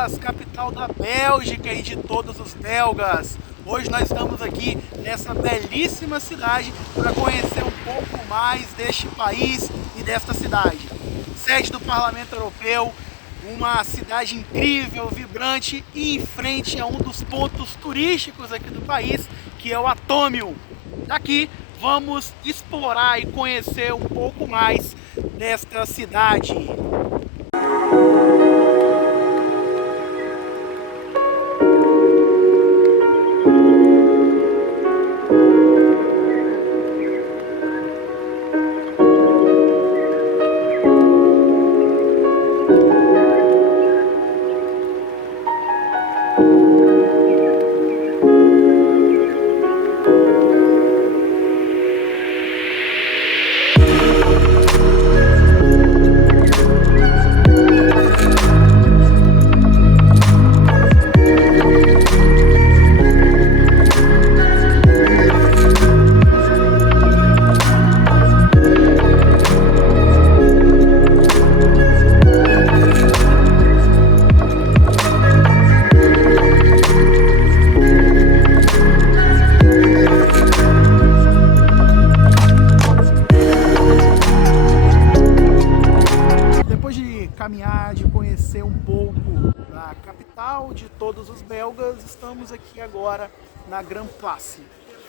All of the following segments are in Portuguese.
Bruxelas, capital da Bélgica e de todos os belgas. Hoje nós estamos aqui nessa belíssima cidade para conhecer um pouco mais deste país e desta cidade. Sede do Parlamento Europeu, uma cidade incrível, vibrante e em frente a um dos pontos turísticos aqui do país, que é o Atômio. Daqui vamos explorar e conhecer um pouco mais desta cidade. Caminhar, de conhecer um pouco da capital de todos os belgas, estamos aqui agora na Grand Place.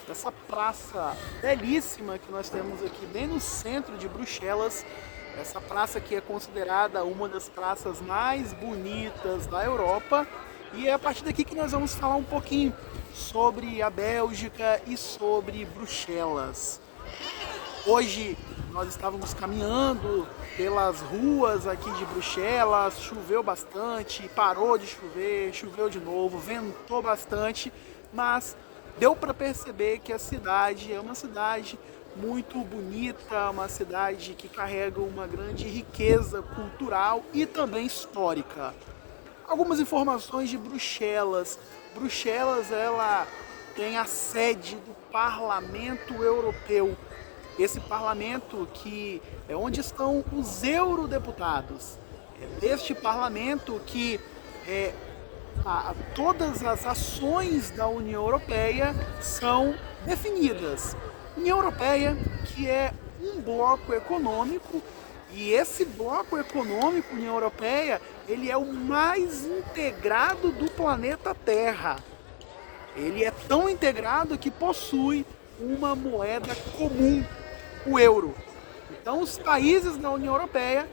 Essa praça belíssima que nós temos aqui bem no centro de Bruxelas. Essa praça que é considerada uma das praças mais bonitas da Europa. E é a partir daqui que nós vamos falar um pouquinho sobre a Bélgica e sobre Bruxelas. Hoje nós estávamos caminhando pelas ruas aqui de Bruxelas, choveu bastante, parou de chover, choveu de novo, ventou bastante, mas deu para perceber que a cidade é uma cidade muito bonita, uma cidade que carrega uma grande riqueza cultural e também histórica. Algumas informações de Bruxelas. Bruxelas, ela tem a sede do Parlamento Europeu. Esse parlamento que é onde estão os eurodeputados. É deste parlamento que todas as ações da União Europeia são definidas. União Europeia, que é um bloco econômico, e esse bloco econômico, União Europeia, ele é o mais integrado do planeta Terra. Ele é tão integrado que possui uma moeda comum, o euro. Então os países da União Europeia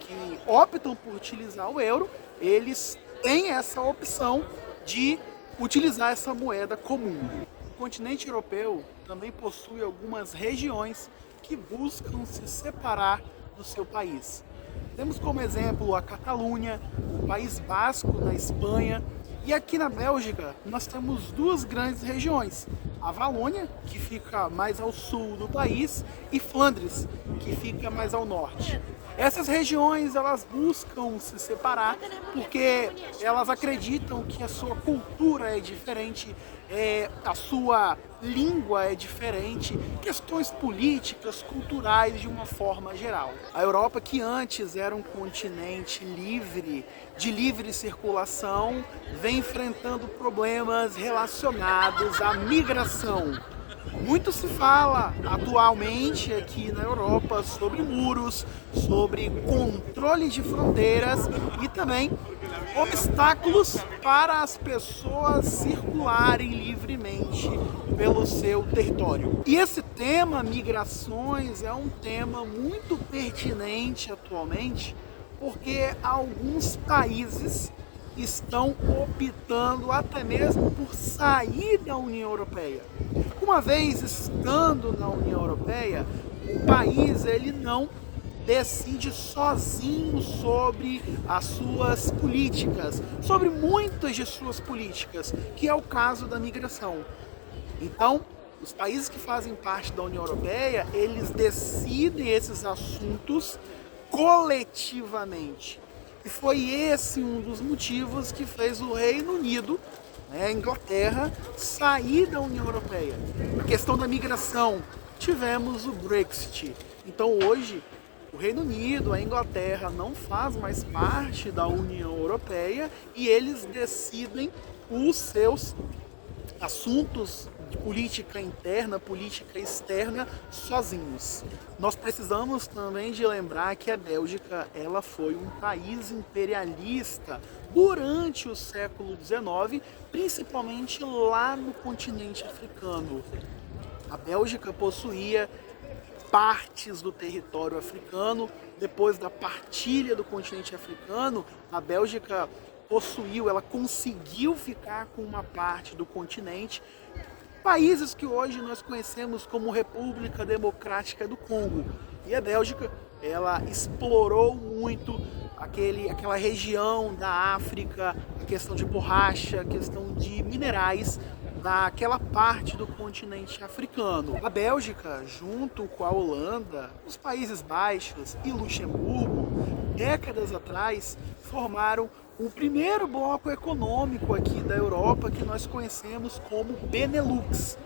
que optam por utilizar o euro, eles têm essa opção de utilizar essa moeda comum. O continente europeu também possui algumas regiões que buscam se separar do seu país. Temos como exemplo a Catalunha, o País Basco na Espanha, e aqui na Bélgica nós temos duas grandes regiões, a Valônia, que fica mais ao sul do país, e Flandres, que fica mais ao norte. Essas regiões elas buscam se separar porque elas acreditam que a sua cultura é diferente, a sua língua é diferente, questões políticas, culturais de uma forma geral. A Europa, que antes era um continente livre, de livre circulação, vem enfrentando problemas relacionados à migração. Muito se fala atualmente aqui na Europa sobre muros, sobre controle de fronteiras e também obstáculos para as pessoas circularem livremente pelo seu território. E esse tema, migrações, é um tema muito pertinente atualmente, porque alguns países estão optando até mesmo por sair da União Europeia. Uma vez estando na União Europeia, o país ele não decide sozinho sobre as suas políticas, sobre muitas de suas políticas, que é o caso da migração. Então, os países que fazem parte da União Europeia, eles decidem esses assuntos coletivamente. E foi esse um dos motivos que fez o Reino Unido, a Inglaterra, sair da União Europeia. A questão da migração, tivemos o Brexit. Então hoje O Reino Unido, a Inglaterra não faz mais parte da União Europeia e eles decidem os seus assuntos de política interna, política externa sozinhos. Nós precisamos também de lembrar que a Bélgica ela foi um país imperialista durante o século XIX, principalmente lá no continente africano. A Bélgica possuía partes do território africano. Depois da partilha do continente africano, a Bélgica possuiu, ela conseguiu ficar com uma parte do continente. Países que hoje nós conhecemos como República Democrática do Congo. E a Bélgica, ela explorou muito aquela região da África, a questão de borracha, a questão de minerais, naquela parte do continente africano. A Bélgica, junto com a Holanda, os Países Baixos e Luxemburgo, décadas atrás, formaram o primeiro bloco econômico aqui da Europa que nós conhecemos como Benelux.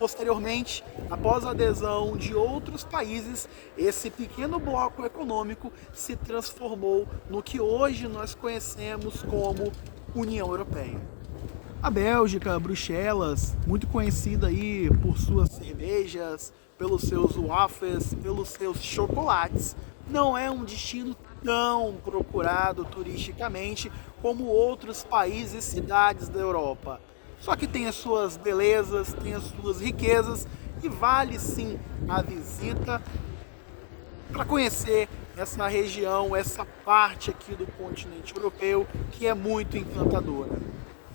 Posteriormente, após a adesão de outros países, esse pequeno bloco econômico se transformou no que hoje nós conhecemos como União Europeia. A Bélgica, Bruxelas, muito conhecida aí por suas cervejas, pelos seus wafers, pelos seus chocolates, não é um destino tão procurado turisticamente como outros países e cidades da Europa. Só que tem as suas belezas, tem as suas riquezas e vale sim a visita para conhecer essa região, essa parte aqui do continente europeu que é muito encantadora.